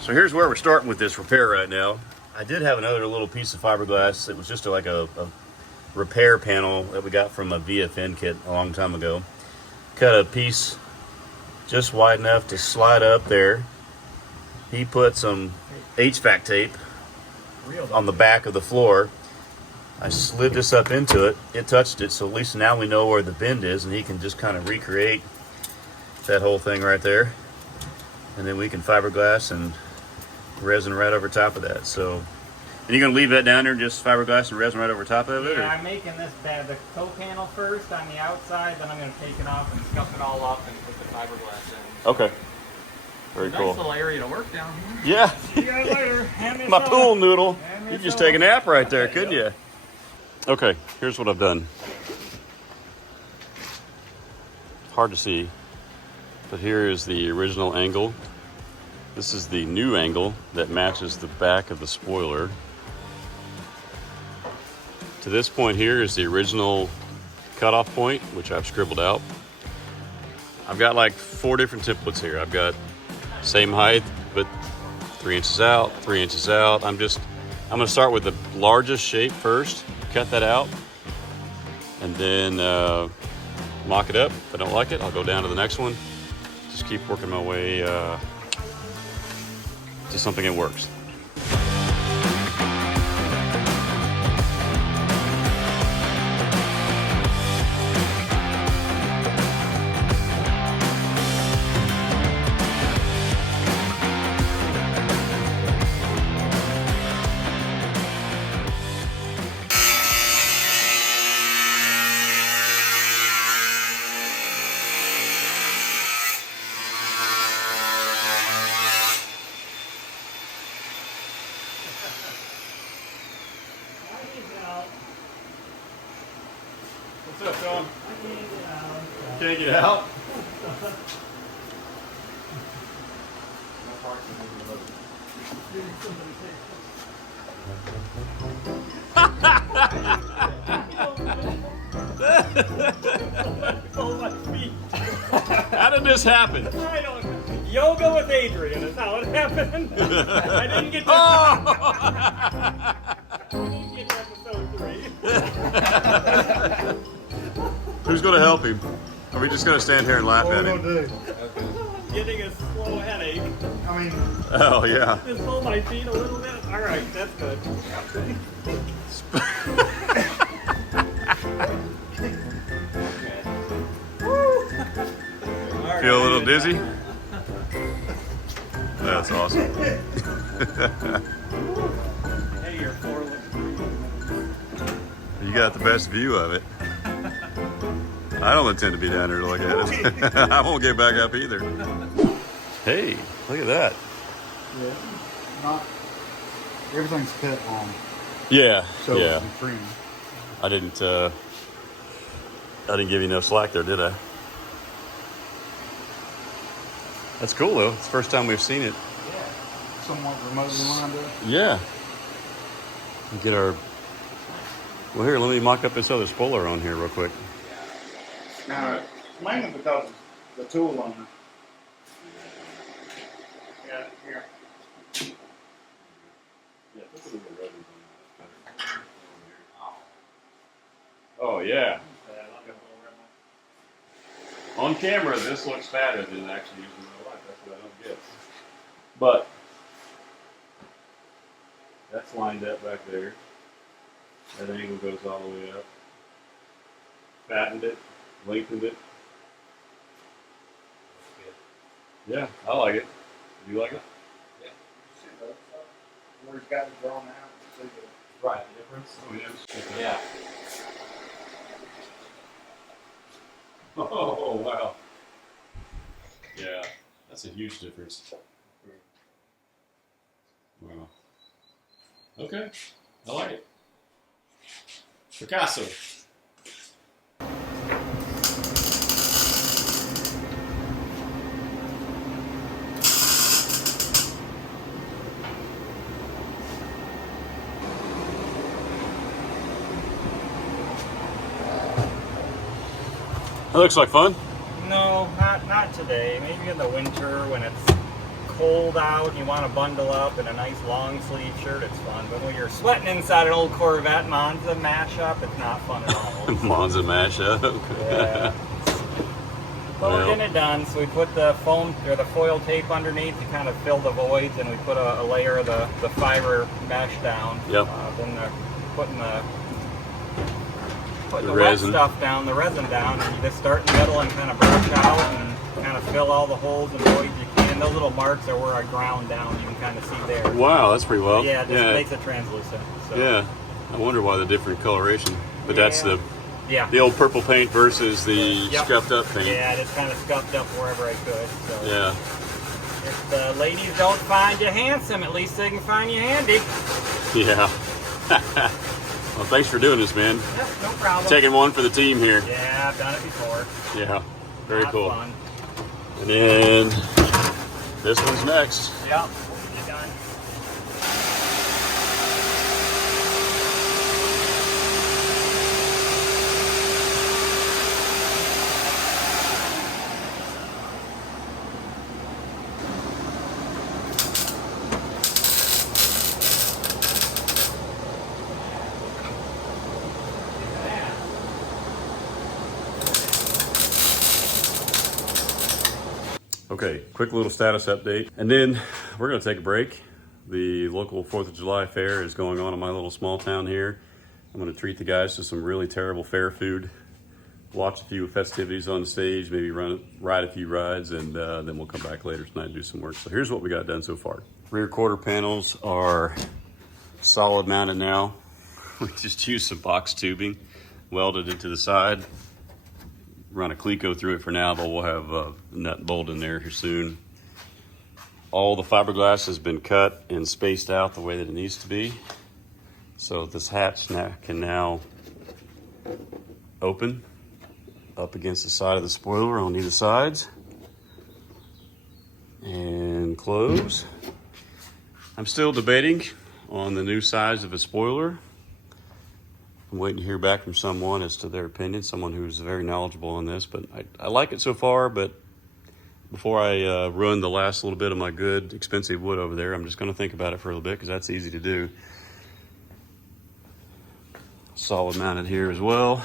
So here's where we're starting with this repair right now. I did have another little piece of fiberglass. It was just like a repair panel that we got from a VFN kit a long time ago. Cut a piece just wide enough to slide up there. He put some HVAC tape on the back of the floor. I slid this up into it. It touched it, so at least now we know where the bend is, and he can just kind of recreate that whole thing right there. And then we can fiberglass and resin right over top of that. So, and you're gonna leave that down there, just fiberglass and resin right over top of it? Yeah, or? I'm making this bed, the toe panel first on the outside, then I'm going to take it off and scuff it all up and put the fiberglass in. Okay. Very Nice cool. little area to work down here. Yeah. See you guys later. Hand me a My shovel. pool noodle. Hand me You a just shovel. take a nap right there, couldn't you? Okay, here's what I've done. Hard to see, but here is the original angle. This is the new angle that matches the back of the spoiler. To this point here is the original cutoff point, which I've scribbled out. I've got like 4 different templates here. I've got Same height, but 3 inches out, 3 inches out. I'm gonna start with the largest shape first, cut that out, and then mock it up. If I don't like it, I'll go down to the next one. Just keep working my way to something that works. What's up, Sean? Can't get out. How did this happen? I don't know. Yoga with Adrian is how it happened. I didn't get to, I didn't get to episode 3. Who's going to help him? Are we just going to stand here and laugh What at we him? gonna do? Getting a slow headache. I mean, Oh, yeah. Just hold my feet a little bit. All right, that's good. Feel a little dizzy? That's awesome. Hey, your floor looks pretty. You got the best view of it. I don't intend to be down here to look at it. I won't get back up either. Hey, look at that. yeah, not everything's cut on, Yeah, so yeah. it's trim. I didn't give you enough slack there, did I? That's cool though. It's the first time we've seen it. Yeah, somewhat remotely lined up. Yeah. Get our. Well, here, let me mock up this other spoiler on here real quick. Now, mainly because of the tool on it. Yeah, here. Oh yeah. On camera, this looks fatter than actually using real life. That's what I don't get. But that's lined up back there. That angle goes all the way up. Fattened it, lengthened it. Yeah, I like it. Do you like it? Yeah. See the where it's got it drawn out. See the Right. The difference? Oh yes. Yeah. Oh wow. Yeah, that's a huge difference. Wow. Okay, I like it. Picasso. That looks like fun. No, not today. Maybe in the winter when it's cold out and you want to bundle up in a nice long sleeve shirt, it's fun. But when you're sweating inside an old Corvette Monza mashup, it's not fun at all. Monza mashup. Yeah. But we're Well. getting it done. So we put the foam or the foil tape underneath to kind of fill the voids, and we put a layer of the fiber mesh down. Yep. Then putting the The wet resin. stuff down, the resin down, and you just start in the middle and kind of brush out and kind of fill all the holes and voids you can. Those little marks are where I ground down. You can kind of see there. Wow, that's pretty well. Yeah, it just makes it translucent. So. Yeah. I wonder why the different coloration. But that's Yeah. Yeah. the old purple paint versus the Yep. scuffed up paint. Yeah, just kind of scuffed up wherever I could. So. Yeah. If the ladies don't find you handsome, at least they can find you handy. Yeah. Well, thanks for doing this, man. Yep, no problem. Taking one for the team here. Yeah, I've done it before. Yeah. Very Not cool. Fun. And then this one's next. Yep, you're done. Okay, quick little status update. And then we're gonna take a break. The local 4th of July fair is going on in my little small town here. I'm gonna treat the guys to some really terrible fair food, watch a few festivities on the stage, maybe ride a few rides, and then we'll come back later tonight and do some work. So here's what we got done so far. Rear quarter panels are solid mounted now. We just used some box tubing, welded it to the side, run a Cleco through it for now, but we'll have a nut and bolt in there here soon. All the fiberglass has been cut and spaced out the way that it needs to be. So this hatch can now open up against the side of the spoiler on either sides and close. I'm still debating on the new size of a spoiler. I'm waiting to hear back from someone as to their opinion, someone who's very knowledgeable on this, but I like it so far. But before I ruin the last little bit of my good expensive wood over there, I'm just going to think about it for a little bit because that's easy to do. Solid mounted here as well.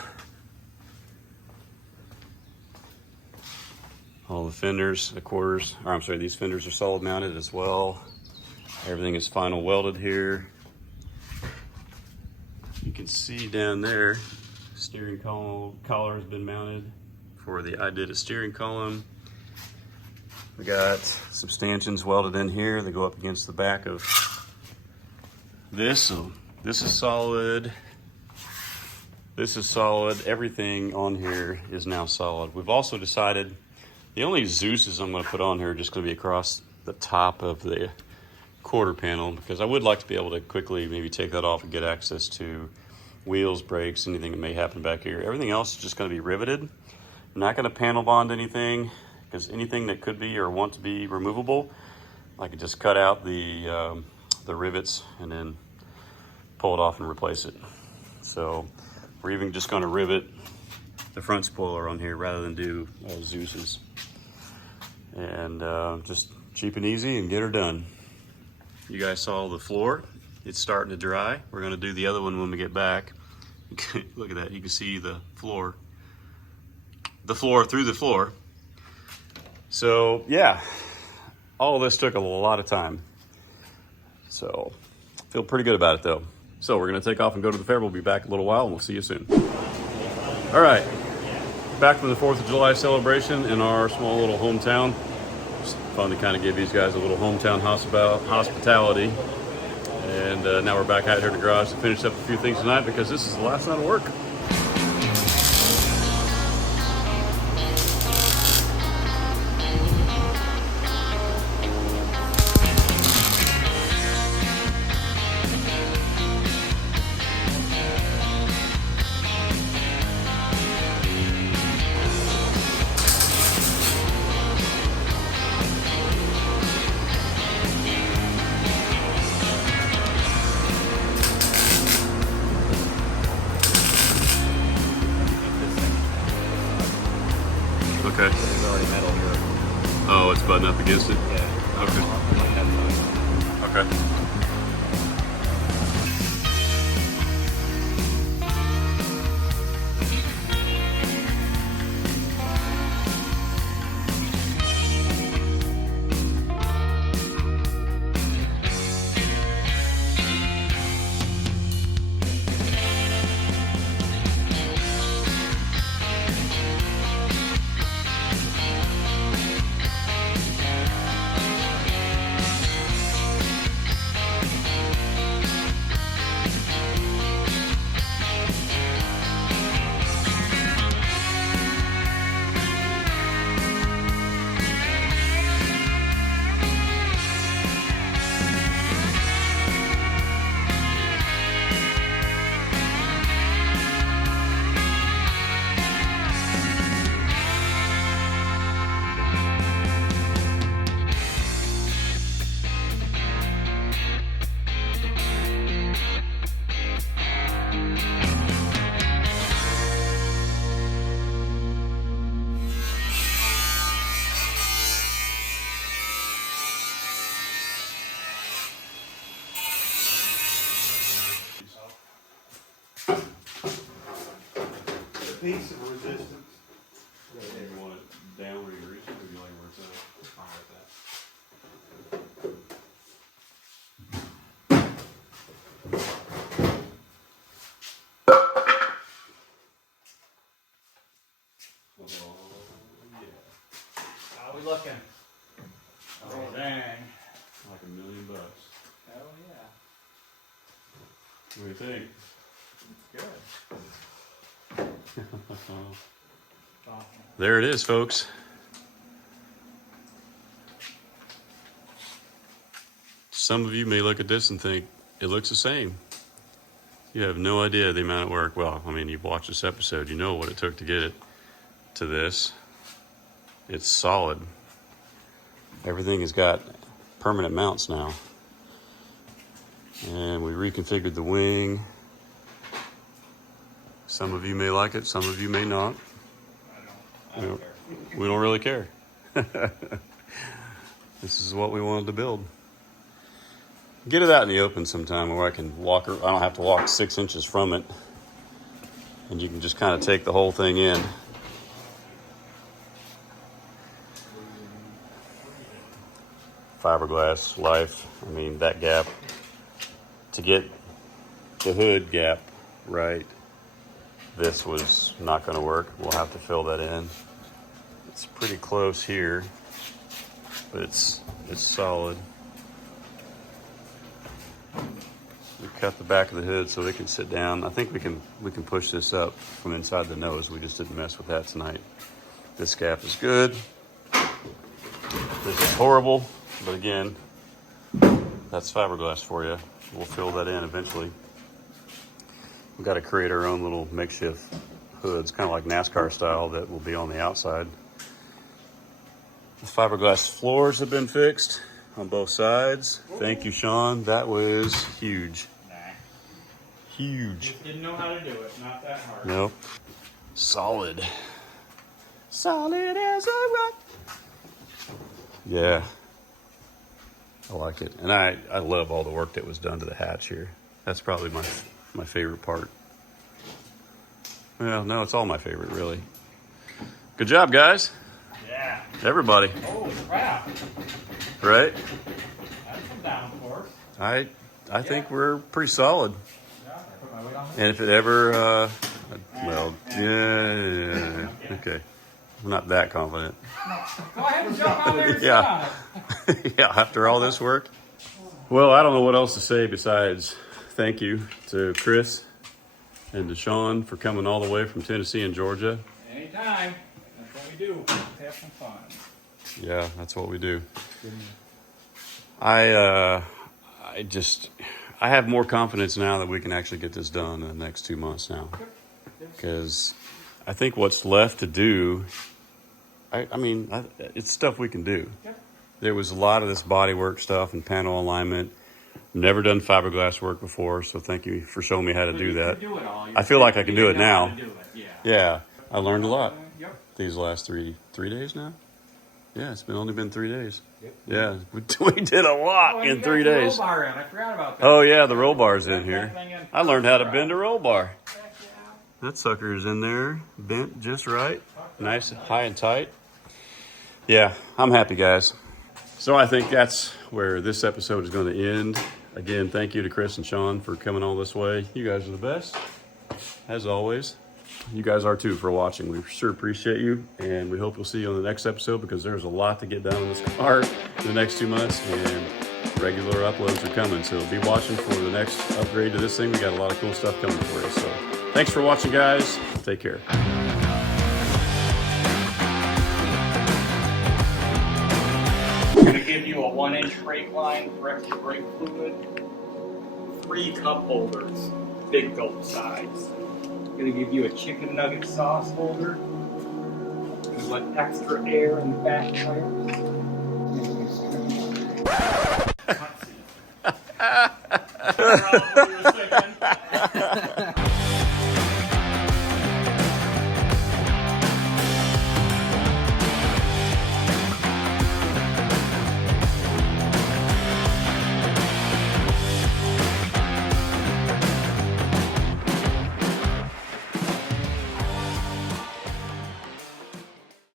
All the fenders, these fenders are solid mounted as well. Everything is final welded here. You can see down there, steering collar has been mounted for the I Did It steering column. We got some stanchions welded in here. They go up against the back of this. So this is solid. This is solid. Everything on here is now solid. We've also decided the only Zeus's I'm going to put on here are just going to be across the top of the quarter panel, because I would like to be able to quickly maybe take that off and get access to wheels, brakes, anything that may happen back here. Everything else is just going to be riveted. I'm not going to panel bond anything, because anything that could be or want to be removable, I could just cut out the rivets and then pull it off and replace it. So we're even just going to rivet the front spoiler on here rather than do Zeus's. And just cheap and easy and get her done. You guys saw the floor. It's starting to dry. We're going to do the other one when we get back. Look at that. You can see the floor through the floor. So yeah, all of this took a lot of time. So feel pretty good about it though. So we're going to take off and go to the fair. We'll be back in a little while and we'll see you soon. All right, back from the 4th of July celebration in our small little hometown. It's fun to kind of give these guys a little hometown hospitality. And now we're back out here in the garage to finish up a few things tonight because this is the last night of work. Okay. There's already metal here. Oh, it's buttoned up against it? Yeah. Okay. Okay. Piece of resistance. You want it down where you reach it, or you like where it's at? looking? Oh, dang. Like $1 million. Hell yeah. What do you think? It's good. There it is, folks. Some of you may look at this and think it looks the same. You have no idea the amount of work. Well, I mean, you've watched this episode. You know what it took to get it to this. It's solid. Everything has got permanent mounts now. And we reconfigured the wing. Some of you may like it, some of you may not. I don't care. We don't really care. This is what we wanted to build. Get it out in the open sometime where I can walk. I don't have to walk 6 inches from it. And you can just kind of take the whole thing in. Fiberglass life. I mean, that gap. To get the hood gap right, this was not going to work. We'll have to fill that in. It's pretty close here, but it's solid. We cut the back of the hood so it can sit down. I think we can push this up from inside the nose. We just didn't mess with that tonight. This gap is good. This is horrible, but again, that's fiberglass for you. We'll fill that in eventually. We've got to create our own little makeshift hoods, kind of like NASCAR style, that will be on the outside. The fiberglass floors have been fixed on both sides. Thank you, Shawn. That was huge. Nah. Huge. Just didn't know how to do it. Not that hard. Nope. Solid. Solid as a rock. Yeah. I like it. And I love all the work that was done to the hatch here. That's probably my favorite part. Well, no, it's all my favorite, really. Good job, guys. Yeah. Everybody. Holy crap. Right? That's some downforce. I think we're pretty solid. Yeah, I put my weight on it. And if it ever, well, yeah. Okay. I'm not that confident. Go ahead and jump out there and Yeah. sit on it. Yeah, after all this work. Well, I don't know what else to say besides thank you to Chris and to Shawn for coming all the way from Tennessee and Georgia. Anytime. That's what we do. Have some fun. Yeah, that's what we do. I have more confidence now that we can actually get this done in the next 2 months now. Because I think what's left to do, it's stuff we can do. Yep. There was a lot of this bodywork stuff and panel alignment. Never done fiberglass work before, so thank you for showing me how to do that. Do it all. I feel like I can do it You know how now. to do it, yeah. Yeah, I learned a lot Yep. these last three days now. Yeah, it's only been 3 days. Yep. Yeah, we did a lot Oh, and in you 3 got the days. roll bar in. I forgot about that. Oh yeah, the roll bar's in That here. thing in. I learned how to bend a roll bar. Heck yeah. That sucker is in there, bent just right, nice, high and tight. Yeah, I'm happy, guys. So I think that's where this episode is going to end. Again, thank you to Chris and Shawn for coming all this way. You guys are the best, as always. You guys are too for watching. We sure appreciate you, and we hope we'll see you on the next episode because there's a lot to get done on this car in the next 2 months, and regular uploads are coming. So be watching for the next upgrade to this thing. We got a lot of cool stuff coming for you. So thanks for watching, guys. Take care. I'm going to give you a 1-inch brake line for extra brake fluid. 3 cup holders, big gulp size. I'm going to give you a chicken nugget sauce holder. You want extra air in the back tires.